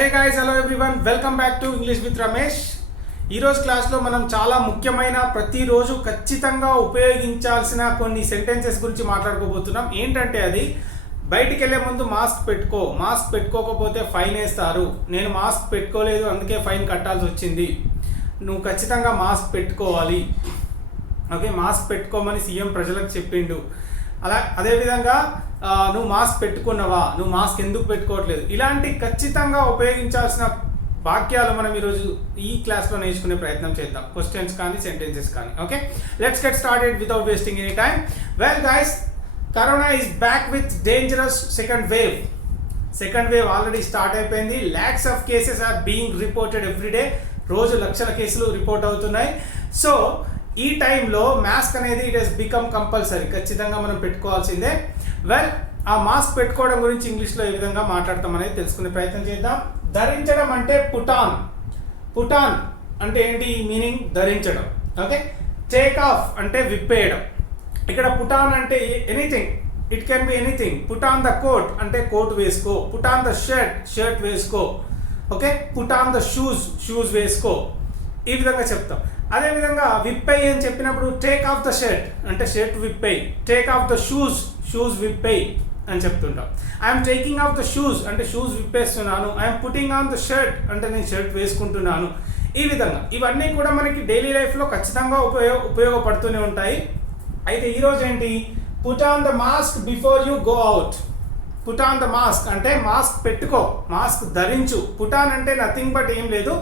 Hey guys, hello everyone, welcome back to English with Ramesh. ఈరోజు క్లాస్లో మనం చాలా ముఖ్యమైన ప్రతిరోజు ఖచ్చితంగా ఉపయోగించాల్సిన కొన్ని సెంటెన్సెస్ గురించి మాట్లాడుకోబోతున్నాం. ఏంటంటే అది బయటికి వెళ్ళే ముందు మాస్క్ పెట్టుకో, మాస్క్ పెట్టుకోకపోతే ఫైన్ వేస్తారు, నేను మాస్క్ పెట్టుకోలేదు అందుకే ఫైన్ కట్టాల్సి వచ్చింది, నువ్వు ఖచ్చితంగా మాస్క్ పెట్టుకోవాలి, ఓకే, మాస్క్ పెట్టుకోమని సీఎం ప్రజలకు చెప్పిండు, అదేవిధంగా నువ్వు మాస్క్ పెట్టుకున్నావా, నువ్వు మాస్క్ ఎందుకు పెట్టుకోవట్లేదు, ఇలాంటి ఖచ్చితంగా ఉపయోగించాల్సిన వాక్యాలు మనం ఈరోజు ఈ క్లాస్లో నేర్చుకునే ప్రయత్నం చేద్దాం. క్వశ్చన్స్ కానీ సెంటెన్సెస్ కానీ. Okay, let's get started without wasting any time. Well guys, corona is back with dangerous second wave. Second wave already start అయిపోయింది. Lakhs of cases are being reported every day. రోజు లక్షల కేసులు రిపోర్ట్ అవుతున్నాయి. సో ఈ టైంలో mask అనేది it has become compulsory, ఖచ్చితంగా మనం పెట్టుకోవాల్సిందే. వెల్, ఆ మాస్క్ పెట్టుకోవడం గురించి ఇంగ్లీష్లో ఏ విధంగా మాట్లాడతాం అనేది తెలుసుకునే ప్రయత్నం చేద్దాం. ధరించడం అంటే పుటాన్. పుటాన్ అంటే ఏంటి మీనింగ్? ధరించడం. ఓకే, టేక్ ఆఫ్ అంటే విప్పేయడం. ఇక్కడ పుటాన్ అంటే anything, it can be anything. Put on the coat అంటే కోట్ వేసుకో, put on the shirt shirt వేసుకో, okay, put on the shoes shoes వేసుకో, ఈ విధంగా చెప్తాం. అదేవిధంగా విప్పేయి అని చెప్పినప్పుడు టేక్ ఆఫ్ ద షర్ట్ అంటే షర్ట్ విప్పేయి, take off the shoes shoes విప్పేయి అని చెప్తుంటాం. I'm taking off the shoes అంటే షూస్ విప్పేస్తున్నాను, I'm putting on the shirt అంటే నేను షర్ట్ వేసుకుంటున్నాను. ఈ విధంగా ఇవన్నీ కూడా మనకి డైలీ లైఫ్లో ఖచ్చితంగా ఉపయోగపడుతూనే ఉంటాయి. అయితే ఈరోజు ఏంటి? Put on the mask before you go out. Put on the mask అంటే మాస్క్ పెట్టుకో, మాస్క్ ధరించు. పుట్ ఆన్ అంటే నథింగ్ బట్ ఏం లేదు,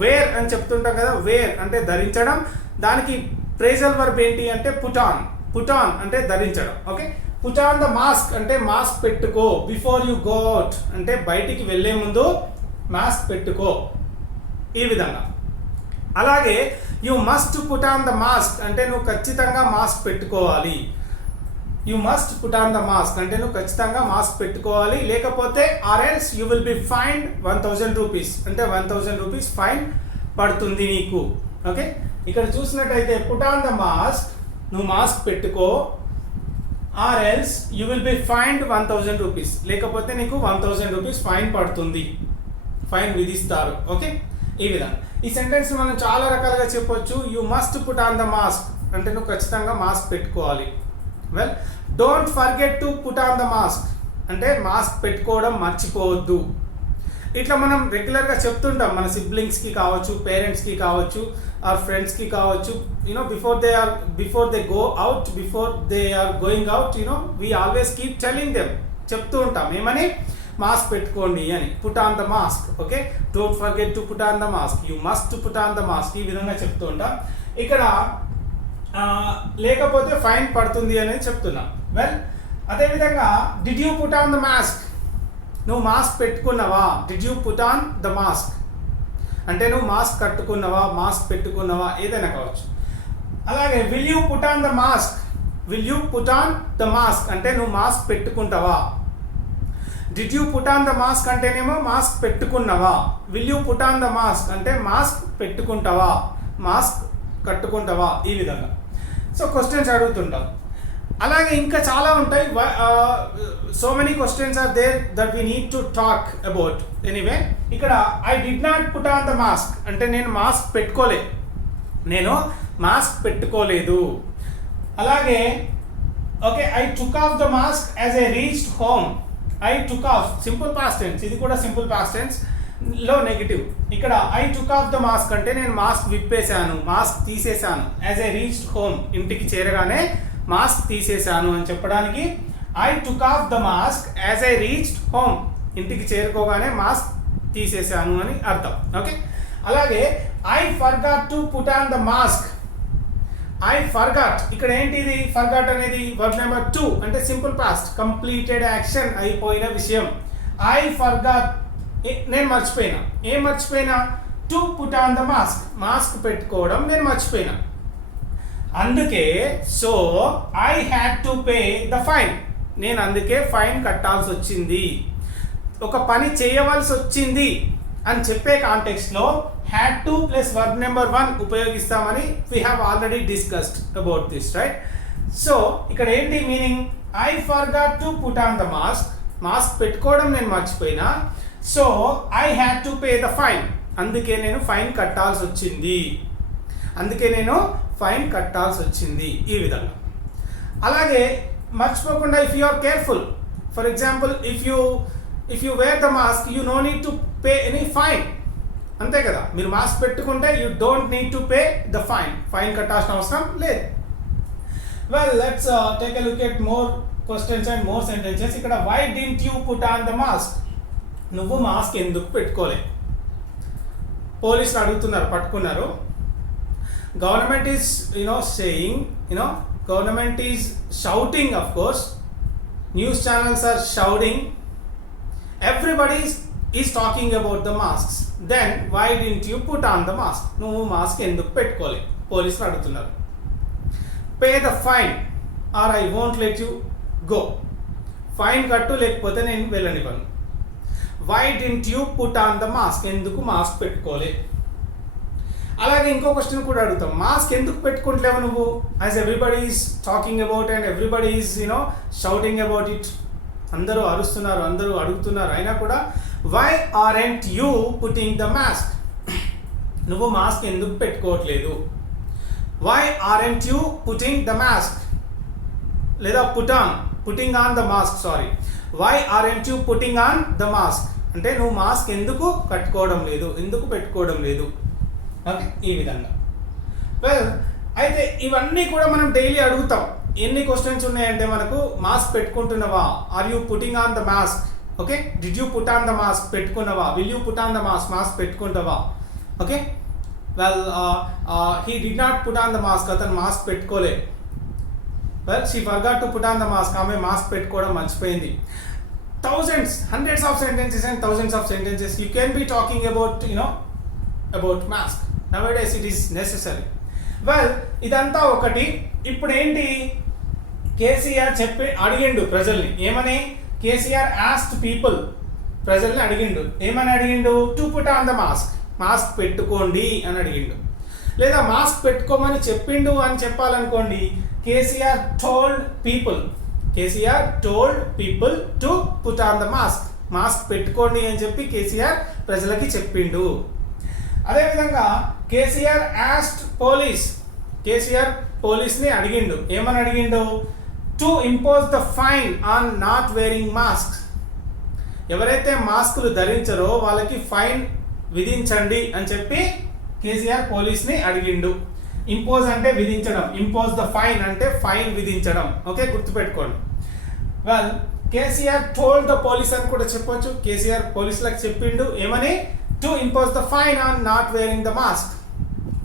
వేర్ అని చెప్తుంటాం కదా, వేర్ అంటే ధరించడం. దానికి ప్రేజల్ వర్బ్ ఏంటి అంటే పుట్ ఆన్. పుట్ ఆన్ అంటే ధరించడం. Okay, put on the mask అంటే మాస్క్ పెట్టుకో. బిఫోర్ యూ గో అవుట్ అంటే బయటికి వెళ్ళే ముందు మాస్క్ పెట్టుకో, ఈ విధంగా. అలాగే you must put on the mask అంటే నువ్వు ఖచ్చితంగా మాస్క్ పెట్టుకోవాలి. You must put on the mask అంటే నువ్వు ఖచ్చితంగా మాస్క్ పెట్టుకోవాలి, లేకపోతే or else you will be fined 1000 rupees అంటే 1000 రూపీస్ ఫైన్ పడుతుంది నీకు. ఓకే, ఇక్కడ చూసినట్టయితే పుట్ ఆన్ ద మాస్క్, నువ్వు మాస్క్ పెట్టుకో, or else you will be fined 1000 rupees, లేకపోతే నీకు 1000 రూపీస్ ఫైన్ పడుతుంది, ఫైన్ విధిస్తారు. ఓకే, ఈ విధంగా ఈ సెంటెన్స్ మనం చాలా రకాలుగా చెప్పొచ్చు. You must put on the mask అంటే నువ్వు ఖచ్చితంగా మాస్క్ పెట్టుకోవాలి. Well, don't forget to put on the mask అంటే మాస్క్ పెట్టుకోవడం మర్చిపోవద్దు. ఇట్లా మనం రెగ్యులర్గా చెప్తుంటాం మన సిబ్లింగ్స్కి కావచ్చు, పేరెంట్స్కి కావచ్చు, ఆర్ ఫ్రెండ్స్కి కావచ్చు. You know before they go out, before they are going out, you know we always keep telling them, చెప్తూ ఉంటాం ఏమని? మాస్క్ పెట్టుకోండి అని. Put on the mask. Okay, don't forget to put on the mask, you must put on the mask, ఈ విధంగా చెప్తూ ఉంటాం. ఇక్కడ లేకపోతే ఫైన్ పడుతుంది అనేది చెప్తున్నాం. వెల్, అదేవిధంగా did you put on the mask, నువ్వు మాస్క్ పెట్టుకున్నావా? Did you put on the mask అంటే నువ్వు మాస్క్ కట్టుకున్నావా, మాస్క్ పెట్టుకున్నావా, ఏదైనా కావచ్చు. అలాగే will you put on the mask, will you put on the mask అంటే నువ్వు మాస్క్ పెట్టుకుంటావా. Did you put on the mask అంటేనేమో మాస్క్ పెట్టుకున్నావా, will you put on the mask అంటే మాస్క్ పెట్టుకుంటావా, మాస్క్ కట్టుకుంటావా, ఈ విధంగా. సో క్వశ్చన్స్ అడుగుతుంటాం. అలాగే ఇంకా చాలా ఉంటాయి. So many questions are there that we need to talk about. Anyway, ఇక్కడ I did not put on the mask అంటే నేను మాస్క్ పెట్టుకోలేదు, నేను మాస్క్ పెట్టుకోలేదు. అలాగే okay, I took off the mask as I reached home. I took off simple past tense, ఇది కూడా simple past tense లో నెగిటివ్. ఇక్కడ I took off the mask అంటే నేను మాస్క్ విప్పేశాను, మాస్క్ తీసేశాను. యాజ్ ఐ రీచ్డ్ హోమ్, ఇంటికి చేరగానే మాస్క్ తీసేశాను అని చెప్పడానికి I took off the mask as I reached home, ఇంటికి చేరుకోగానే మాస్క్ తీసేశాను అని అర్థం. ఓకే, అలాగే I forgot to put on the mask. I forgot, ఇక్కడ ఏంటి ఇది? ఫర్గాట్ అనేది వర్బ్ నెంబర్ 2 అంటే సింపుల్ పాస్ట్, కంప్లీటెడ్ యాక్షన్, అయిపోయిన విషయం. ఐ ఫర్గాట్, నేను మర్చిపోయినా. ఏం మర్చిపోయినా? To put on the mask, mask పెట్టుకోవడం నేను మర్చిపోయినా. అందుకే so I had to pay the fine, నేను అందుకే ఫైన్ కట్టాల్సి వచ్చింది. ఒక పని చేయవలసి వచ్చింది అని చెప్పే కాంటెక్స్ట్లో had to plus verb number 1 ఉపయోగిస్తామని we have already discussed about this, right? So ఇక్కడ ఏంటి meaning? I forgot to put on the mask, mask పెట్టుకోవడం నేను మర్చిపోయినా. So I had to pay the fine. అందుకే నేను ఫైన్ కట్టాల్సి వచ్చింది. ఈ విధంగా. అలాగే మర్చిపోకుండా if you are careful, for example if you wear the mask you no need to pay any fine. అంతే కదా, మీరు మాస్క్ పెట్టుకుంటే you don't need to pay the fine కట్టాల్సిన అవసరం లేదు. Well, let's take a look at more questions and more sentences. ఇక్కడ why didn't you put on the mask? నువ్వు mask ఎందుకు పెట్టుకోలే? పోలీసులు అడుగుతున్నారు, పట్టుకున్నారు. Government is saying, government is shouting, of course. News channels are shouting. Everybody is talking about the masks. Then why didn't you put on the mask? నువ్వు mask ఎందుకు పెట్టుకోలే? పోలీసులు అడుగుతున్నారు. Pay the fine or I won't let you go. Fine కట్టు, లేకపోతే నేను వెళ్ళనివ్వను. Why didn't you put on the mask? ఎందుకు మాస్క్ పెట్టుకోలే? అలాగే ఇంకో క్వశ్చన్ కూడా అడుగుతాం, మాస్క్ ఎందుకు పెట్టుకుంటలేవు నువ్వు? As everybody is talking about and everybody is shouting about it. అందరూ అరుస్తున్నారు, అందరూ అడుగుతున్నారు, అయినా కూడా why aren't you putting the mask? నువ్వు మాస్క్ ఎందుకు పెట్టుకోవట్లేదు? Why aren't you putting the mask? లేదా putting on the mask, sorry. Why aren't you putting on the mask అంటే నువ్వు మాస్క్ ఎందుకు కట్టుకోవడం లేదు, ఎందుకు పెట్టుకోవడం లేదు? ఓకే, ఈ విధంగా. వెల్, అయితే ఇవన్నీ కూడా మనం డైలీ అడుగుతాం. ఎన్ని క్వశ్చన్స్ ఉన్నాయంటే మనకు, మాస్క్ పెట్టుకుంటున్నావా? Are you putting on the mask? Okay, did you put on the mask? పెట్టుకున్నావా? Will you put on the mask? Mask పెట్టుకుంటావా? Okay, well, he did not put on the mask. అతను mask పెట్టుకోలే. Well, she forgot to put on the mask. ఆమె mask పెట్టుకోవడం మర్చిపోయింది. hundreds of sentences and thousands of sentences you can be talking about mask. Nowadays it is necessary. Well, ఇదంతా ఒకటి. ఇప్పుడు ఏంటి, కేసీఆర్ అడిగిండు ప్రజల్ని. ఏమని? కేసీఆర్ ఆస్క్డ్ పీపుల్, ప్రజల్ని అడిగిండు. ఏమని అడిగిండు? To put on the mask. Mask పెట్టుకోండి అని అడిగిండు. లేదా మాస్క్ పెట్టుకోమని చెప్పిండు అని చెప్పాలనుకోండి, KCR told people to put on the mask. Mask పెట్టుకోండి అని చెప్పి కేసీఆర్ ప్రజలకి చెప్పిండు. అదేవిధంగా కేసీఆర్ ఆస్క్డ్ కేసీఆర్ పోలీస్ని అడిగిండు. ఏమని అడిగిండు? To impose the fine on not wearing mask. ఎవరైతే మాస్కులు ధరించరో వాళ్ళకి ఫైన్ విధించండి అని చెప్పి కేసీఆర్ పోలీస్ని అడిగిండు. ఇంపోజ్ అంటే విధించడం, ఇంపోజ్ ద ఫైన్ అంటే ఫైన్ విధించడం. ఓకే, గుర్తుపెట్టుకోండి. Well, KCR told the police అని కూడా చెప్పొచ్చు. కేసీఆర్ పోలీసులకు చెప్పిండు ఏమని? To impose the fine on not wearing the mask.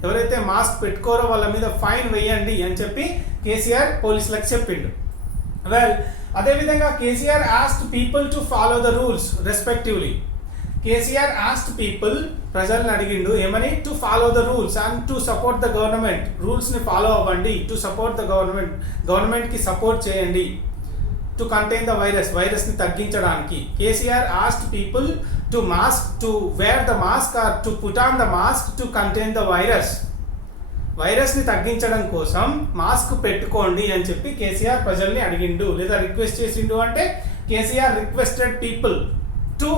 ఎవరైతే మాస్క్ పెట్టుకోరో వాళ్ళ మీద ఫైన్ వేయండి అని చెప్పి కేసీఆర్ పోలీసులకు చెప్పిండు. వెల్, అదేవిధంగా KCR asked people to follow the rules respectively. KCR asked people, ప్రజల్ని అడిగిండు ఏమని? To follow the rules and to support the government. రూల్స్ని ఫాలో అవ్వండి. టు సపోర్ట్ ద గవర్నమెంట్కి సపోర్ట్ చేయండి. టు కంటైన్ ద వైరస్ని తగ్గించడానికి. KCR asked people to wear the mask or to put on the mask to contain the వైరస్ని తగ్గించడం కోసం mask పెట్టుకోండి అని చెప్పి కేసీఆర్ ప్రజల్ని అడిగిండు లేదా రిక్వెస్ట్ చేసిండు. అంటే KCR requested people to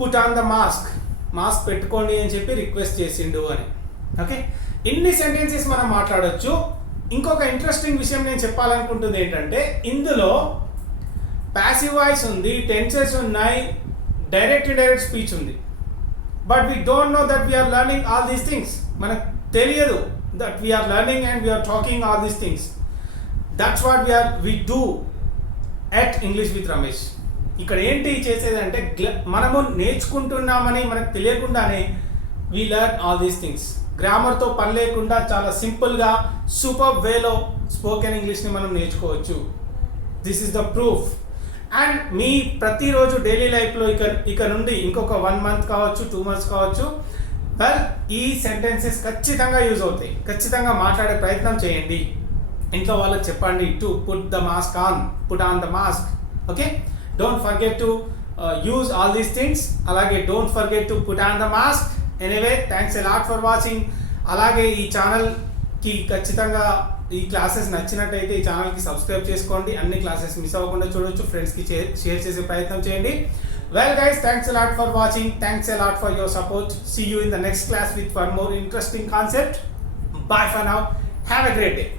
put on the mask పెట్టుకోండి అని చెప్పి రిక్వెస్ట్ చేసిండు అని. ఓకే, ఇన్ని సెంటెన్సెస్ మనం మాట్లాడొచ్చు. ఇంకొక ఇంట్రెస్టింగ్ విషయం నేను చెప్పాలనుకుంటుంది ఏంటంటే, ఇందులో ప్యాసివ్ వాయిస్ ఉంది, టెన్సెస్ ఉన్నాయి, డైరెక్ట్ ఇండైరెక్ట్ స్పీచ్ ఉంది. But we don't know that we're learning all these things. మనకు తెలియదు that we're learning and we're talking all these things. That's what we do at English with Ramesh. ఇక్కడ ఏంటి చేసేదంటే, మనము నేర్చుకుంటున్నామని మనకు తెలియకుండానే we learn all these things. గ్రామర్తో పని లేకుండా చాలా సింపుల్గా సూపర్ వేలో స్పోకెన్ ఇంగ్లీష్ని మనం నేర్చుకోవచ్చు. This is the proof. And మీ ప్రతిరోజు డైలీ లైఫ్లో ఇక నుండి ఇంకొక 1 month కావచ్చు, 2 months కావచ్చు, వెల్, ఈ సెంటెన్సెస్ ఖచ్చితంగా యూజ్ అవుతాయి. ఖచ్చితంగా మాట్లాడే ప్రయత్నం చేయండి. ఇంట్లో వాళ్ళకి చెప్పండి to put on the mask. Okay, don't forget to use all these things. అలాగే don't forget to put on the mask. Anyway, thanks a lot for watching. అలాగే ఈ ఛానల్కి ఖచ్చితంగా ఈ క్లాసెస్ నచ్చినట్టయితే ఈ ఛానల్కి సబ్స్క్రైబ్ చేసుకోండి. అన్ని క్లాసెస్ మిస్ అవ్వకుండా చూడొచ్చు. ఫ్రెండ్స్కి షేర్ చేసే ప్రయత్నం చేయండి. Well guys, thanks a lot for watching. Thanks a lot for your support. See you in the next class with one more interesting concept. Bye for now. Have a great day.